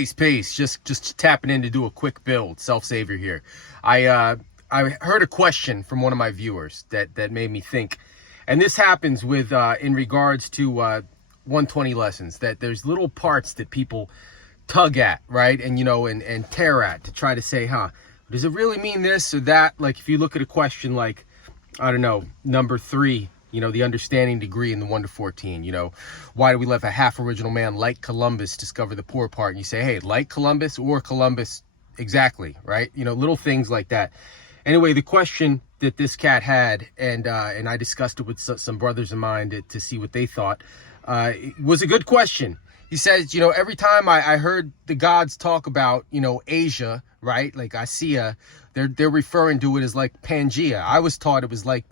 Peace. Just tapping in to do a quick build. Self-savior here. I heard a question from one of my viewers that made me think, and this happens with in regards to 120 lessons, that there's little parts that people tug at, right, and tear at to try to say, does it really mean this or that? Like if you look at a question like, I don't know, number 3. The understanding degree in the 1 to 14, why do we let a half original man like Columbus discover the poor part? And you say, hey, like Columbus or Columbus exactly, right? Little things like that. Anyway, the question that this cat had, and I discussed it with some brothers of mine to see what they thought, was a good question. He says, every time I heard the gods talk about, Asia, right? Like Asia, they're referring to it as like Pangaea. I was taught it was like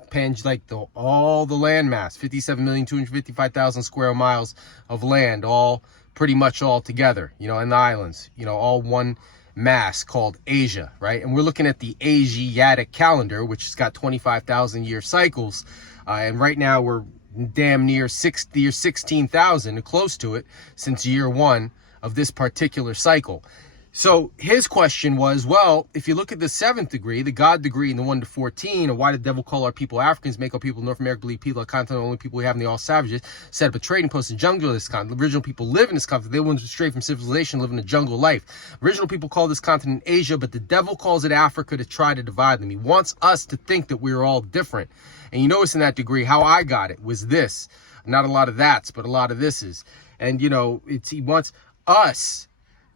all the land mass, 57,255,000 square miles of land, all pretty much all together, in the islands, all one mass called Asia, right? And we're looking at the Asiatic calendar, which has got 25,000 year cycles. And right now we're damn near 16,000, close to it, since year 1 of this particular cycle. So his question was, well, if you look at the 7th degree, the God degree in the 1 to 14, and why did the devil call our people Africans, make our people North America believe people are continent, only people we have in the all savages, set up a trading post in the jungle of this continent. The original people live in this continent. They went straight from civilization, live in a jungle life. Original people call this continent Asia, but the devil calls it Africa to try to divide them. He wants us to think that we're all different. And you notice in that degree, how I got it was this. Not a lot of that's, but a lot of thises. And, he wants us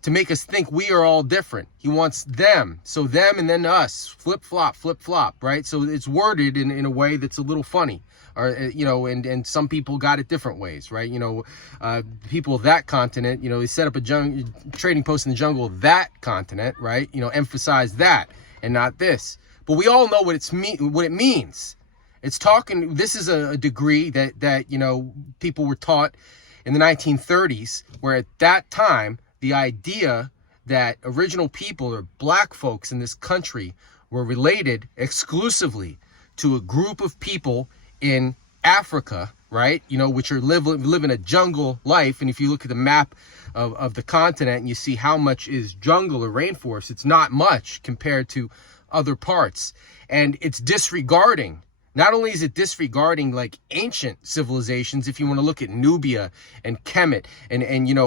to make us think we are all different. He wants them. So them and then us. Flip-flop, right? So it's worded in a way that's a little funny. Or, and some people got it different ways, right? People of that continent, they set up a trading post in the jungle of that continent, right? Emphasize that and not this. But we all know what it means. It's talking, this is a degree that people were taught in the 1930s, where at that time, the idea that original people or black folks in this country were related exclusively to a group of people in Africa, right? Which are live in a jungle life. And if you look at the map of the continent and you see how much is jungle or rainforest, it's not much compared to other parts. And it's disregarding. Not only is it disregarding like ancient civilizations, if you want to look at Nubia and Kemet and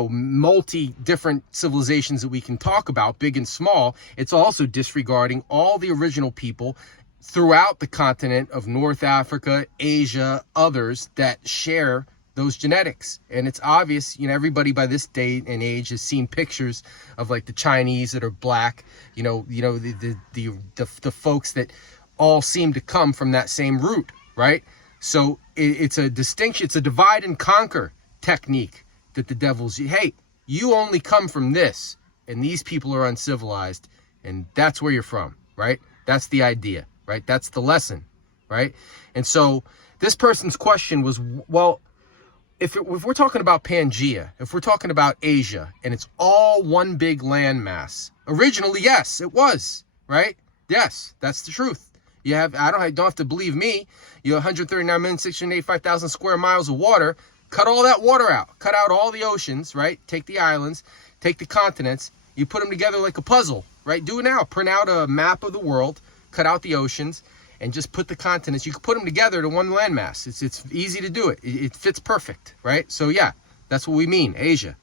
multi different civilizations that we can talk about, big and small, it's also disregarding all the original people throughout the continent of North Africa, Asia, others that share those genetics. And it's obvious, everybody by this day and age has seen pictures of like the Chinese that are black, the folks that all seem to come from that same root, right? So it's a distinction, it's a divide and conquer technique that the devil's, hey, you only come from this, and these people are uncivilized, and that's where you're from, right? That's the idea, right? That's the lesson, right? And so this person's question was, well, if we're talking about Pangaea, if we're talking about Asia, and it's all one big landmass, originally, yes, it was, right? Yes, that's the truth. You have, I don't have to believe me. You have 139,685,000 square miles of water. Cut all that water out. Cut out all the oceans, right? Take the islands, take the continents. You put them together like a puzzle, right? Do it now. Print out a map of the world, cut out the oceans, and just put the continents. You can put them together to one landmass. It's easy to do it. It fits perfect, right? So yeah, that's what we mean, Asia.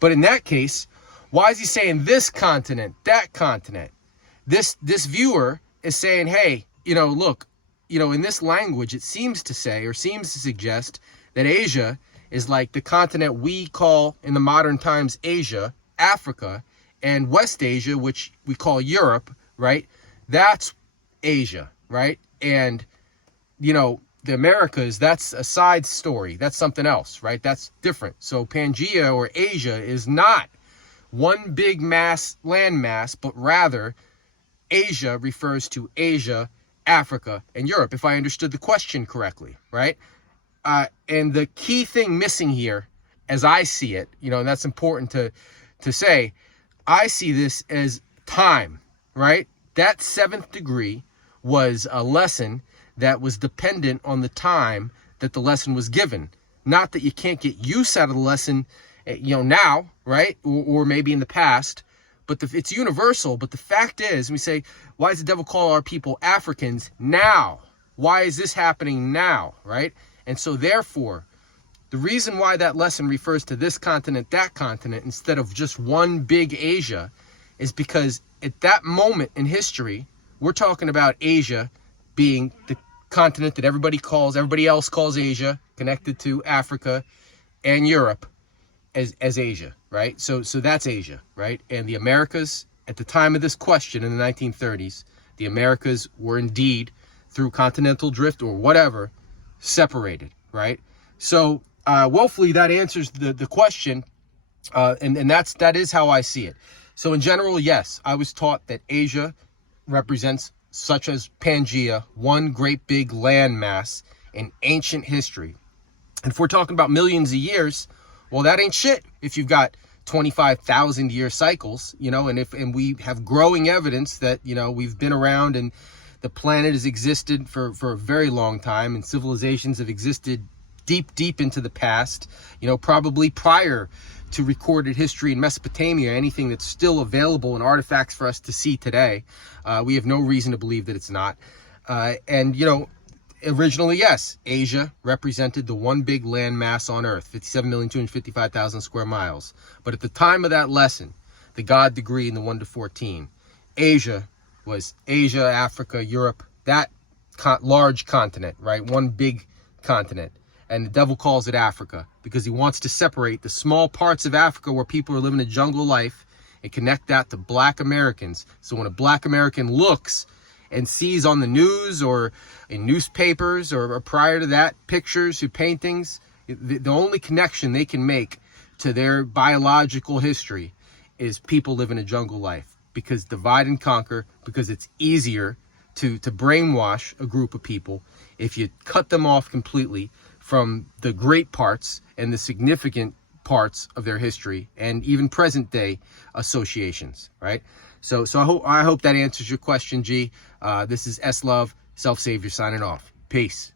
But in that case, why is he saying this continent, that continent? This viewer is saying, hey, look, in this language, it seems to say or seems to suggest that Asia is like the continent we call in the modern times Asia, Africa, and West Asia, which we call Europe, right? That's Asia, right? And, the Americas, that's a side story. That's something else, right? That's different. So Pangaea or Asia is not one big landmass, but rather Asia refers to Asia, Africa, and Europe, if I understood the question correctly, right? And the key thing missing here, as I see it, and that's important to say, I see this as time, right? That 7th degree was a lesson that was dependent on the time that the lesson was given. Not that you can't get use out of the lesson now, right? Or maybe in the past, but it's universal. But the fact is, we say, why does the devil call our people Africans now? Why is this happening now, right? And so therefore, the reason why that lesson refers to this continent, that continent, instead of just one big Asia, is because at that moment in history, we're talking about Asia being the continent that everybody else calls Asia, connected to Africa and Europe as Asia, right? So that's Asia, right? And the Americas, at the time of this question in the 1930s, the Americas were indeed, through continental drift or whatever, separated, right? So woefully that answers the question, and that is how I see it. So in general, yes, I was taught that Asia represents, such as Pangaea, one great big landmass in ancient history. And if we're talking about millions of years, well, that ain't shit if you've got 25,000 year cycles, and we have growing evidence that, we've been around and the planet has existed for a very long time, and civilizations have existed deep into the past, probably prior to recorded history in Mesopotamia, anything that's still available in artifacts for us to see today. We have no reason to believe that it's not. Originally, yes, Asia represented the one big landmass on Earth, 57,255,000 square miles. But at the time of that lesson, the God degree in the 1 to 14, Asia was Asia, Africa, Europe, that large continent, right? One big continent. And the devil calls it Africa because he wants to separate the small parts of Africa where people are living a jungle life and connect that to black Americans. So when a black American looks and sees on the news or in newspapers or prior to that, pictures or paintings, the only connection they can make to their biological history is people living a jungle life, because divide and conquer, because it's easier to brainwash a group of people if you cut them off completely from the great parts and the significant parts of their history and even present day associations, right? So I hope that answers your question, G. This is S Love, Self Savior, signing off. Peace.